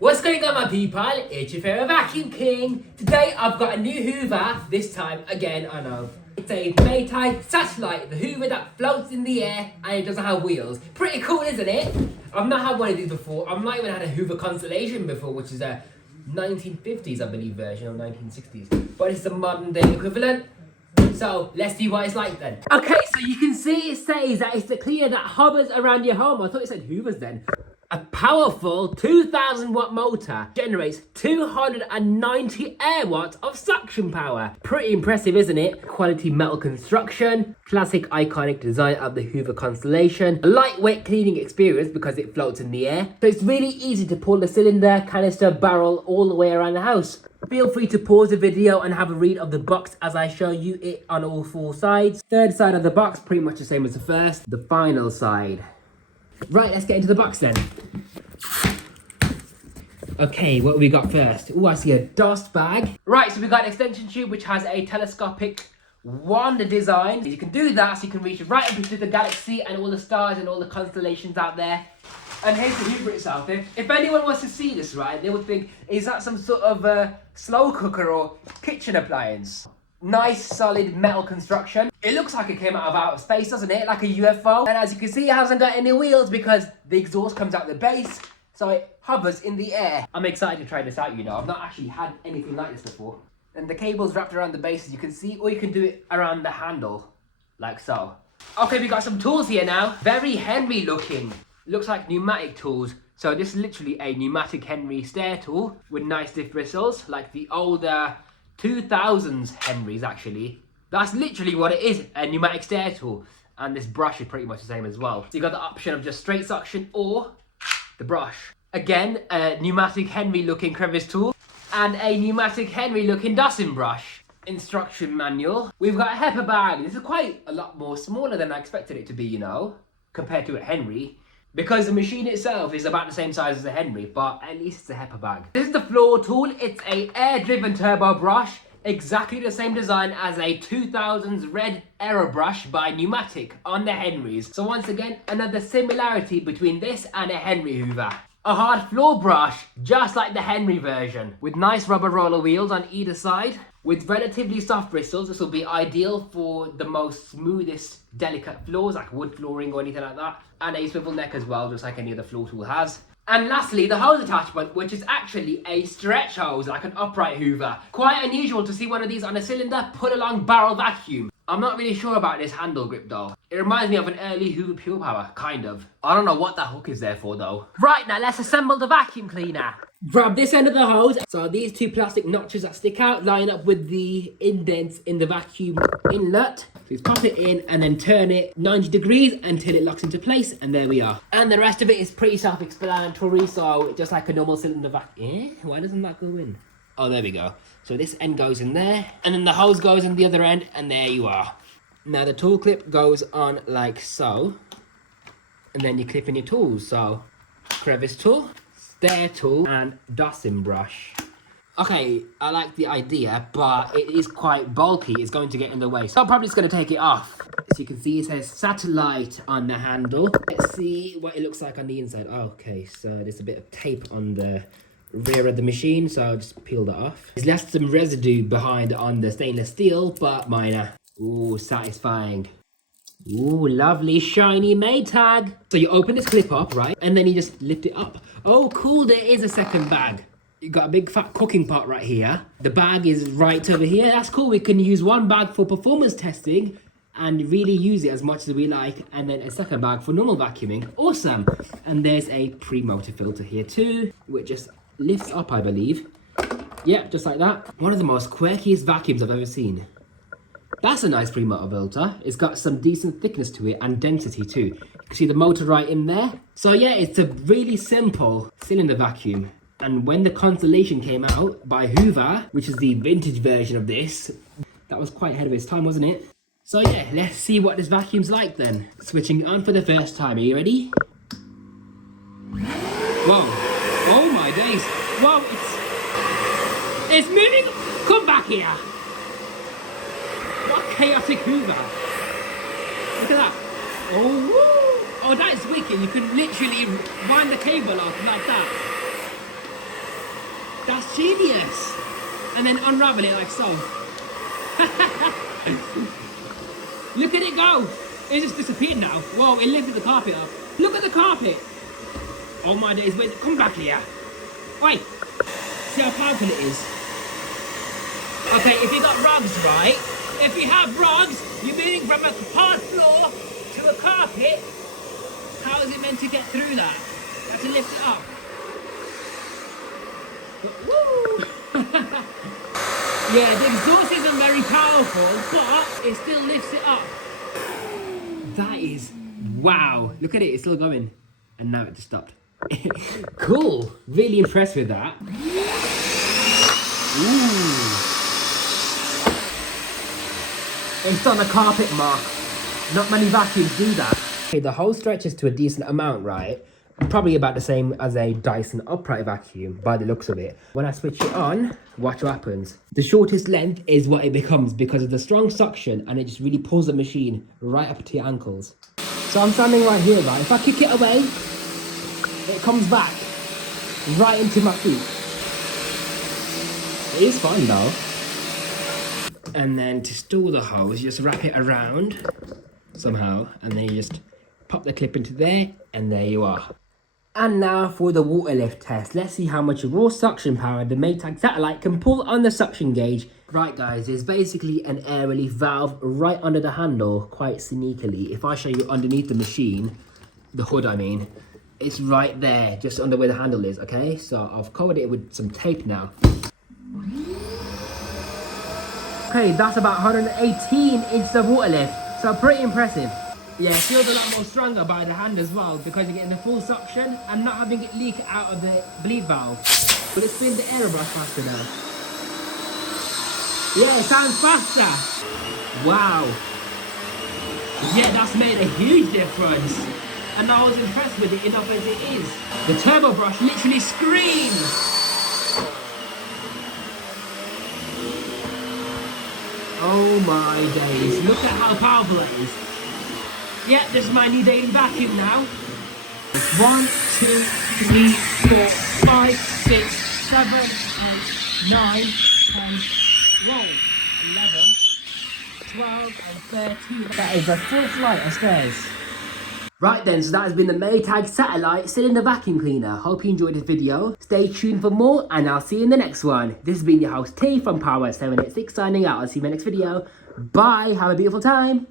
What's going on, my people? It's your favourite vacuum king. Today I've got a new Hoover. This time, again, I know. It's a Maytag Satellite, the Hoover that floats in the air and it doesn't have wheels. Pretty cool, isn't it? I've not had one of these before. I've not even had a Hoover Constellation before, which is a 1950s, I believe, version, or 1960s. But it's the modern day equivalent. So let's see what it's like then. Okay, so you can see it says that it's the cleaner that hovers around your home. I thought it said Hoovers then. A powerful 2,000 watt motor generates 290 air watts of suction power. Pretty impressive, isn't it? Quality metal construction, classic iconic design of the Hoover Constellation, a lightweight cleaning experience because it floats in the air. So it's really easy to pull the cylinder, canister, barrel all the way around the house. Feel free to pause the video and have a read of the box as I show you it on all four sides. Third side of the box, pretty much the same as the first. The final side. Right, let's get into the box then. Okay, what have we got first? Oh, I see a dust bag. Right, so we got an extension tube which has a telescopic wand design. You can do that so you can reach right up into the galaxy and all the stars and all the constellations out there. And here's the Hoover itself. If anyone wants to see this, right, they would think, is that some sort of slow cooker or kitchen appliance? Nice, solid metal construction. It looks like it came out of outer space, doesn't it? Like a UFO. And as you can see, it hasn't got any wheels because the exhaust comes out the base, so it hovers in the air. I'm excited to try this out, you know. I've not actually had anything like this before. And the cable's wrapped around the base, as you can see, or you can do it around the handle, like so. Okay, we got some tools here now. Very Henry looking. Looks like pneumatic tools. So this is literally a pneumatic Henry stair tool with nice stiff bristles, like the older 2000s Henrys actually. That's literally what it is, a pneumatic stair tool. And this brush is pretty much the same as well. So you got the option of just straight suction or the brush. Again, a pneumatic Henry looking crevice tool and a pneumatic Henry looking dusting brush. Instruction manual. We've got a HEPA bag. This is quite a lot more smaller than I expected it to be, you know, compared to a Henry. Because the machine itself is about the same size as a Henry, but at least it's a HEPA bag. This is the floor tool. It's a air-driven turbo brush. Exactly the same design as a 2000s red aero brush by Pneumatic on the Henrys. So once again, another similarity between this and a Henry Hoover. A hard floor brush, just like the Henry version, with nice rubber roller wheels on either side. With relatively soft bristles, this will be ideal for the most smoothest, delicate floors, like wood flooring or anything like that. And a swivel neck as well, just like any other floor tool has. And lastly, the hose attachment, which is actually a stretch hose, like an upright Hoover. Quite unusual to see one of these on a cylinder pull along barrel vacuum. I'm not really sure about this handle grip though. It reminds me of an early Hoover Pure Power, kind of. I don't know what that hook is there for though. Right, now let's assemble the vacuum cleaner. Grab this end of the hose. So these two plastic notches that stick out line up with the indents in the vacuum inlet. So just pop it in and then turn it 90 degrees until it locks into place, and there we are. And the rest of it is pretty self-explanatory, so just like a normal cylinder vacuum. Why doesn't that go in? Oh, there we go. So this end goes in there, and then the hose goes in the other end, and there you are. Now the tool clip goes on like so, and then you clip in your tools. So crevice tool, stair tool, and dusting brush. Okay, I like the idea, but it is quite bulky. It's going to get in the way, so I'm probably just going to take it off. As you can see, it says Satellite on the handle. Let's see what it looks like on the inside. Okay, so there's a bit of tape on the rear of the machine, so I'll just peel that off. There's left some residue behind on the stainless steel, but minor. Ooh, satisfying. Ooh, lovely shiny Maytag. So you open this clip up, right? And then you just lift it up. Oh, cool, there is a second bag. You got a big fat cooking pot right here. The bag is right over here. That's cool. We can use one bag for performance testing and really use it as much as we like, and then a second bag for normal vacuuming. Awesome. And there's a pre-motor filter here too, which just lifts up, I believe. Yep, just like that. One of the most quirkiest vacuums I've ever seen. That's a nice pre-motor filter. It's got some decent thickness to it and density too. You can see the motor right in there. So yeah, it's a really simple cylinder vacuum. And when the Constellation came out by Hoover, which is the vintage version of this, that was quite ahead of its time, wasn't it? So yeah, let's see what this vacuum's like then. Switching it on for the first time. Are you ready? Whoa. Oh my days. Whoa, it's moving. Come back here. What chaotic Hoover. Look at that. Oh, woo. Oh, that is wicked. You can literally wind the cable off like that. That's genius. And then unravel it like so. Look at it go. It just disappeared now. Whoa, it lifted the carpet up. Look at the carpet. Oh my days, wait, come back here. Wait. See how powerful it is? Okay, if you got rugs, right? If you have rugs, you're moving from a hard floor to a carpet. How is it meant to get through that? You have to lift it up. Woo! Yeah, the exhaust isn't very powerful, but it still lifts it up. That is, wow. Look at it, it's still going. And now it just stopped. Cool, really impressed with that. Ooh. It's on a carpet mark. Not many vacuums do that. Okay, the hole stretches to a decent amount, right? Probably about the same as a Dyson upright vacuum by the looks of it. When I switch it on, watch what happens. The shortest length is what it becomes because of the strong suction, and it just really pulls the machine right up to your ankles. So I'm standing right here, right? If I kick it away, it comes back right into my feet. It is fun though. And then to store the hose, you just wrap it around somehow, and then you just pop the clip into there, and there you are. And now for the water lift test. Let's see how much raw suction power the Maytag Satellite can pull on the suction gauge. Right guys, there's basically an air relief valve right under the handle, quite sneakily. If I show you underneath the machine, the hood I mean, it's right there, just under where the handle is, okay? So I've covered it with some tape now. Okay, that's about 118 inches of water lift, so pretty impressive. Yeah, it feels a lot more stronger by the hand as well because you're getting the full suction and not having it leak out of the bleed valve. But it spins the air brush faster now. Yeah, it sounds faster. Wow. Yeah, that's made a huge difference. And I was impressed with it enough as it is. The turbo brush literally screams. Oh my days, look at how powerful it is. Yeah, this is my new daily vacuum now. 1, 2, 3, 4, 5, 6, 7, 8, 9, 10, whoa, 11, 12 and 13. That is a full flight of stairs. Right then, so that has been the Maytag Satellite cylinder vacuum cleaner. Hope you enjoyed this video. Stay tuned for more and I'll see you in the next one. This has been your host T from Power 786 signing out. I'll see you in my next video. Bye, have a beautiful time.